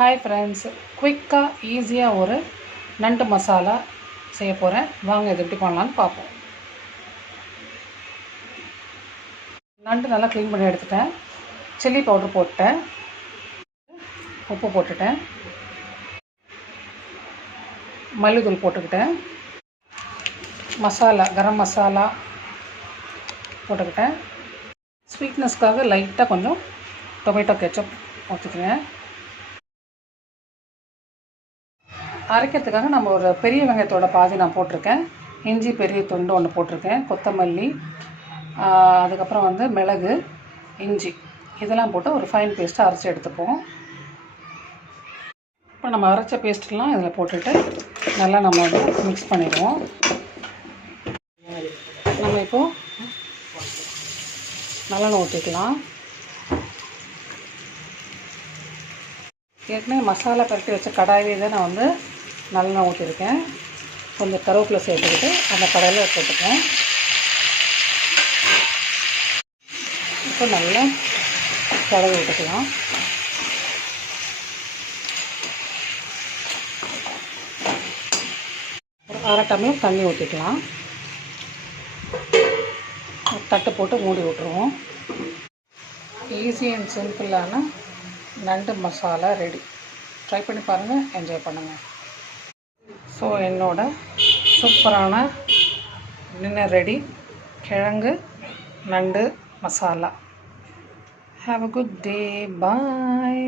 Hi friends, குயிக்காக ஈஸியாக ஒரு நண்டு மசாலா செய்ய போகிறேன். வாங்க இது எப்படி பண்ணலான்னு பார்ப்போம். நண்டு நல்லா க்ளீன் பண்ணி எடுத்துட்டேன். சில்லி பவுடர் போட்டேன், உப்பு போட்டுட்டேன், மல்லித்தூள் போட்டுக்கிட்டேன், மசாலா கரம் மசாலா போட்டுக்கிட்டேன். ஸ்வீட்னஸ்க்காக லைட்டாக கொஞ்சம் டொமேட்டோ கெச்சப் ஊற்றிக்கிறேன். அரைக்கிறதுக்காக நம்ம ஒரு பெரிய வெங்காயத்தோட பாதி நான் போட்டிருக்கேன். இஞ்சி பெரிய துண்டு ஒன்று போட்டிருக்கேன். கொத்தமல்லி, அதுக்கப்புறம் மிளகு, இஞ்சி இதெல்லாம் போட்டு ஒரு ஃபைன் பேஸ்ட்டாக அரைச்சி எடுத்துப்போம். இப்போ நம்ம அரைச்ச பேஸ்ட்லாம் இதில் போட்டுட்டு நல்லா நம்ம மிக்ஸ் பண்ணிடுவோம். நம்ம இப்போது நல்லெண்ணெய் ஊற்றிக்கலாம். ஏற்கனவே மசாலா பரட்டி வச்ச கடாயிலே தான் நான் நல்லெண்ணெய் ஊற்றிருக்கேன். கொஞ்சம் கருவேப்பிலை சேர்த்துக்கிட்டு அந்த கடாயில் போட்டுக்கேன். இப்போ நல்லா கலவி விட்டுக்கலாம். ஒரு அரை டம்ளர் தண்ணி ஊற்றிக்கலாம். தட்டு போட்டு மூடி விட்டுருவோம். ஈஸி அண்ட் சிம்பிளான நண்டு மசாலா ரெடி. ட்ரை பண்ணி பாருங்கள், என்ஜாய் பண்ணுங்கள். ஸோ என்னோட சூப்பரான டின்னர் ரெடி. கிழங்கு நண்டு masala. Have a good day. Bye.